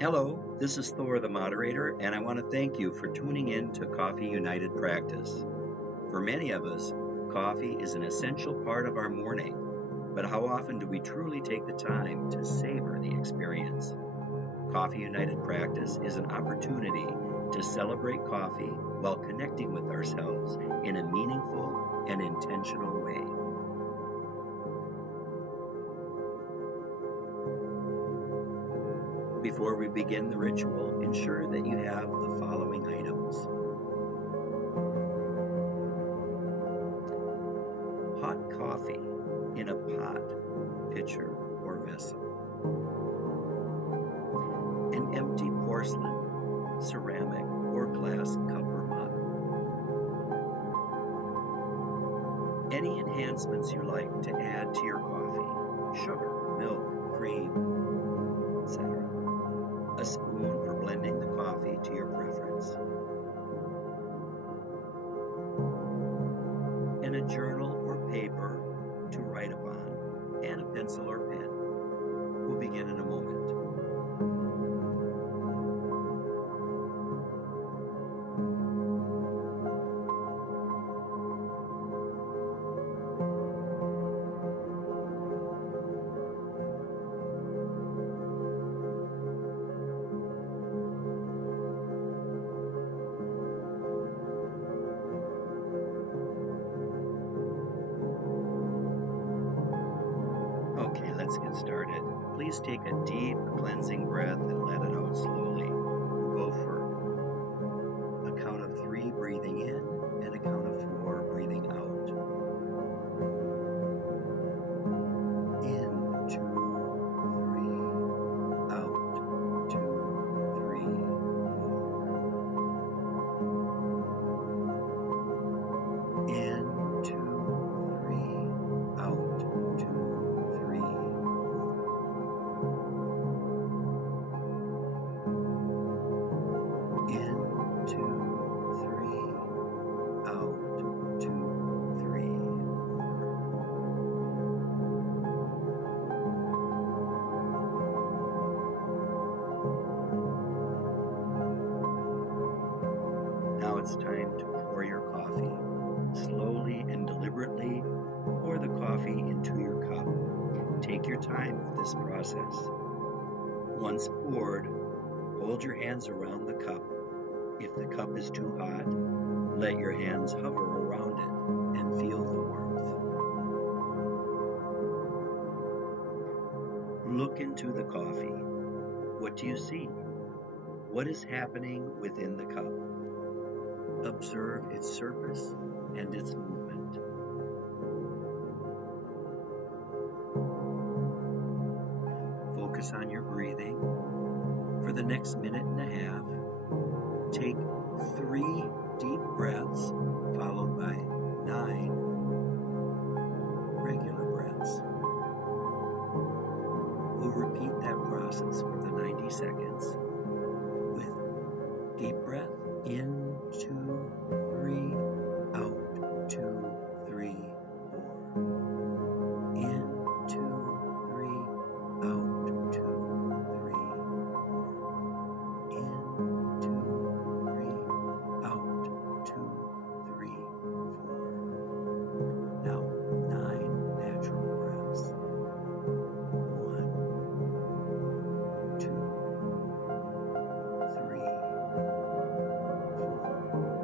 Hello, this is Thor, the moderator, and I want to thank you for tuning in to Coffee United Practice. For many of us, coffee is an essential part of our morning, but how often do we truly take the time to savor the experience? Coffee United Practice is an opportunity to celebrate coffee while connecting with ourselves in a meaningful and intentional way. Before we begin the ritual, ensure that you have the following items: hot coffee in a pot, pitcher, or vessel, an empty porcelain, ceramic, or glass cup or mug, any enhancements you like to add to your coffee: sugar, milk, cream, etc., a spoon for blending the coffee to your preference, and a journal or paper to write upon, and a pencil or pen. We'll begin in a moment. Okay, let's get started. Please take a deep cleansing breath and let it out slowly. We'll go for a count of 3 breathing in and a count of 4 breathing out. In, 2, 3, out, 2, 3, 4. In, 2, 3, out, 2, 3, 4. In, 2, 3, out, 2, 3, 4. Now it's time to pour your coffee. Slowly and deliberately pour the coffee into your cup. Take your time with this process. Once poured, hold your hands around the cup. If the cup is too hot, let your hands hover around it and feel the warmth. Look into the coffee. What do you see? What is happening within the cup? Observe its surface and its movement. Focus on your breathing. For the next minute and a half, take 3 deep breaths followed by 9 regular breaths. We'll repeat that process for the 90 seconds with deep breath in, 2, 3, out, 2, 3, 4. In, 2, 3, out, 2, 3, 4. In, 2, 3, out, 2, 3, 4. Now 9 natural breaths. 1, 2, 3, 4,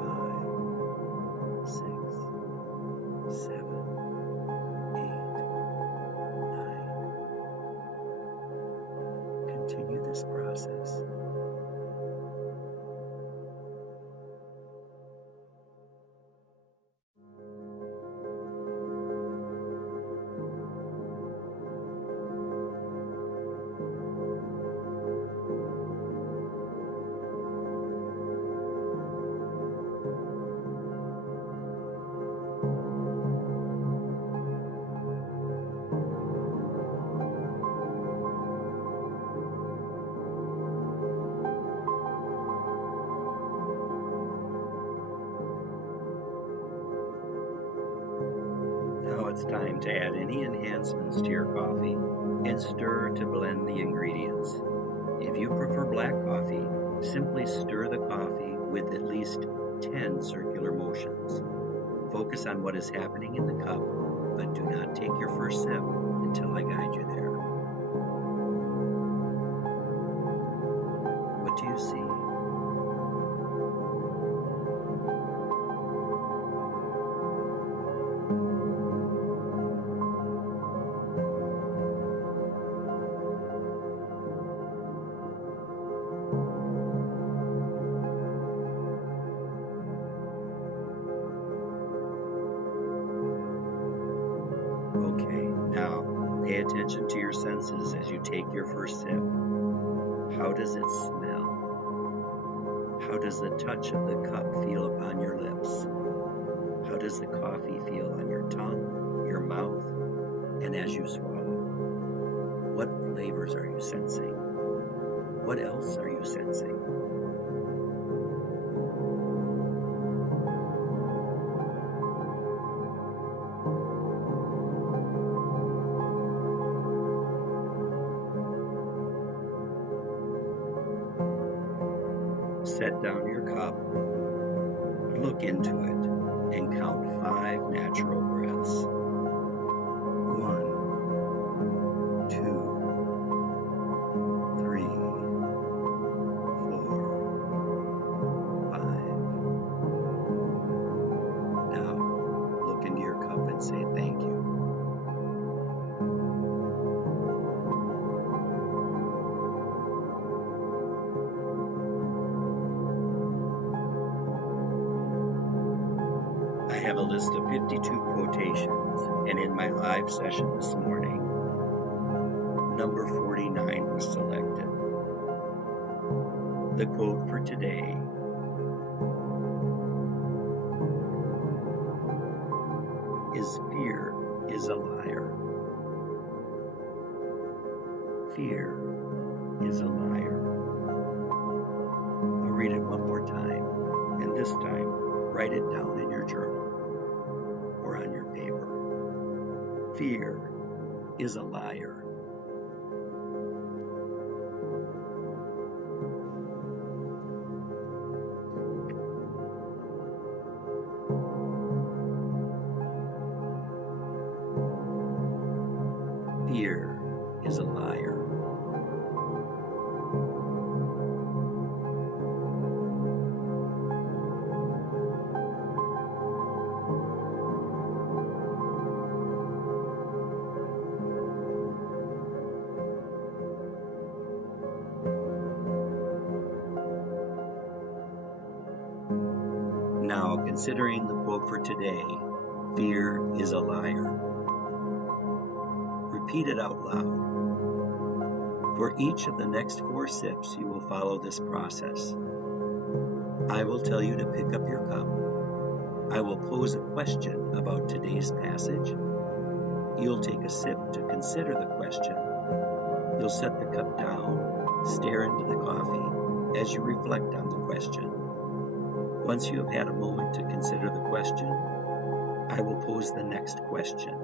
5, 6, 7, 8, 9. Continue this process. Now it's time to add any enhancements to your coffee and stir to blend the ingredients. If you prefer black coffee, simply stir the coffee with at least 10 circular motions. Focus on what is happening in the cup, but do not take your first sip until I guide you there. What do you see? Okay, now pay attention to your senses as you take your first sip. How does it smell? How does the touch of the cup feel upon your lips? How does the coffee feel on your tongue, your mouth, and as you swallow? What flavors are you sensing? What else are you sensing? Set down your cup, look into it, and count 5 natural breaths. 1, 2, 3, 4, 5. Now, look into your cup and say thank you. I have a list of 52 quotations, and in my live session this morning, number 49 was selected. The quote for today is "Fear is a liar." Fear is a liar. I'll read it one more time, and this time, write it down in your journal or on your paper. Fear is a liar. Fear is a liar. Now, considering the quote for today, fear is a liar. Repeat it out loud. For each of the next 4 sips, you will follow this process. I will tell you to pick up your cup. I will pose a question about today's passage. You'll take a sip to consider the question. You'll set the cup down, stare into the coffee as you reflect on the question. Once you have had a moment to consider the question, I will pose the next question,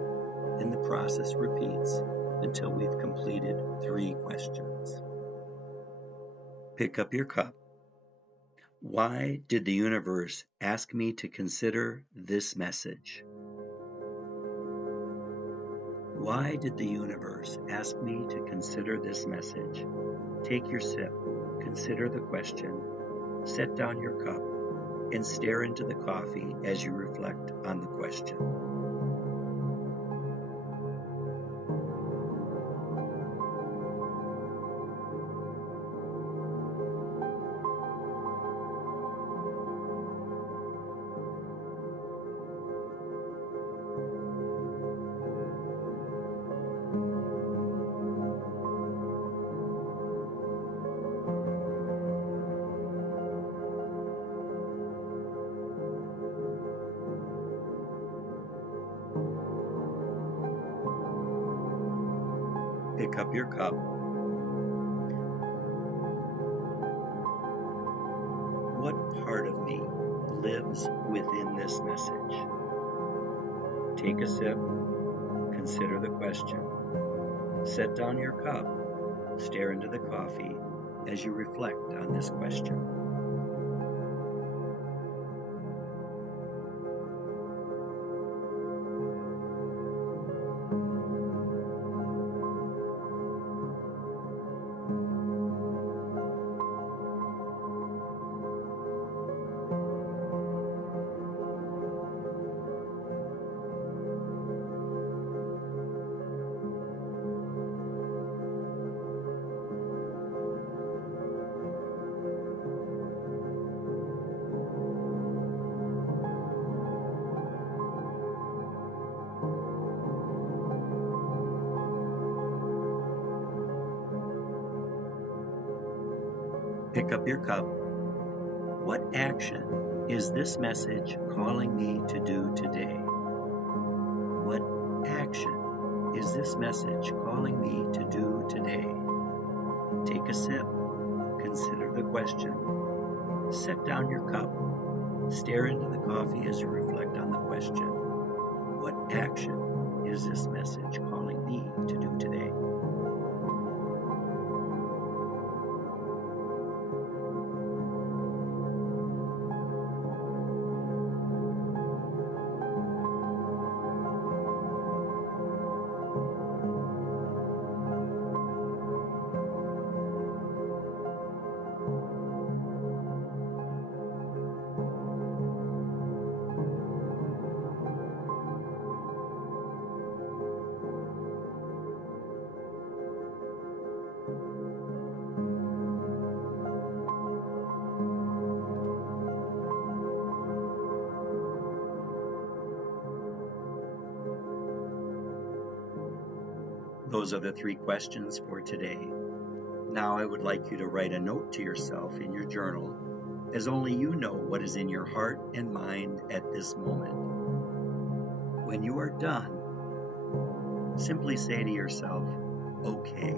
and the process repeats until we've completed 3 questions. Pick up your cup. Why did the universe ask me to consider this message? Why did the universe ask me to consider this message? Take your sip, consider the question, set down your cup, and stare into the coffee as you reflect on the question. Pick up your cup. What part of me lives within this message? Take a sip, consider the question, set down your cup, stare into the coffee, as you reflect on this question. Pick up your cup. What action is this message calling me to do today? What action is this message calling me to do today? Take a sip. Consider the question. Set down your cup. Stare into the coffee as you reflect on the question. What action is this message calling me to do today? Those are the 3 questions for today. Now I would like you to write a note to yourself in your journal, as only you know what is in your heart and mind at this moment. When you are done, simply say to yourself, okay.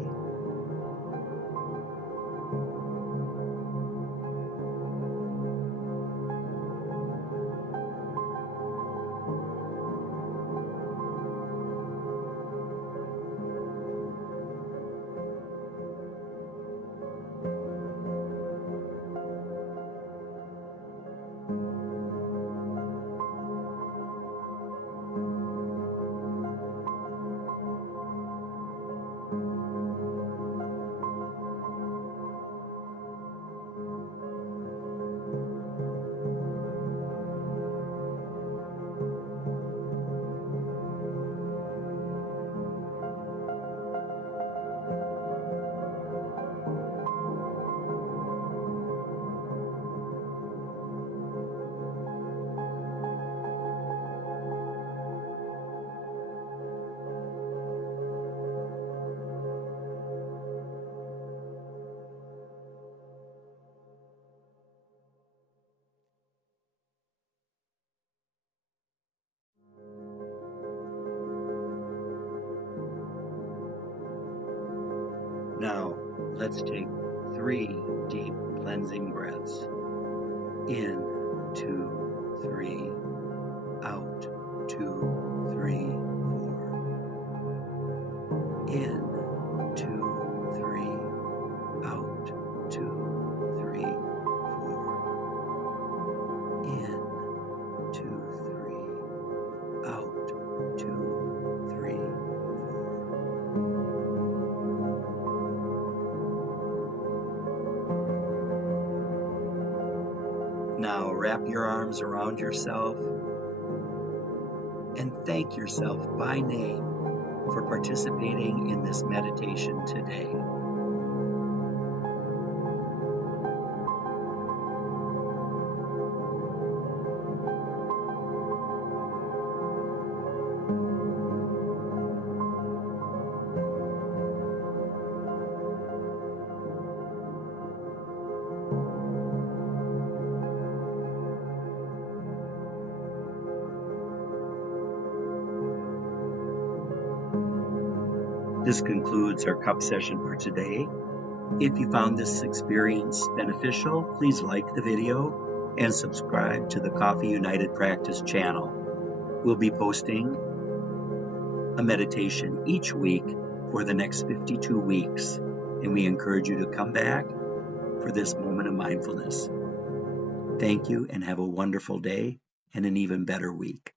Now, let's take 3 deep cleansing breaths. In, 2, 3, out, 2, 3, 4. In, 2, 3, out, 2, 3, 4. In, 2, 3, out, 2, 3, 4. Now wrap your arms around yourself and thank yourself by name for participating in this meditation today. This concludes our cup session for today. If you found this experience beneficial, please like the video and subscribe to the Coffee United Practice channel. We'll be posting a meditation each week for the next 52 weeks, and we encourage you to come back for this moment of mindfulness. Thank you and have a wonderful day and an even better week.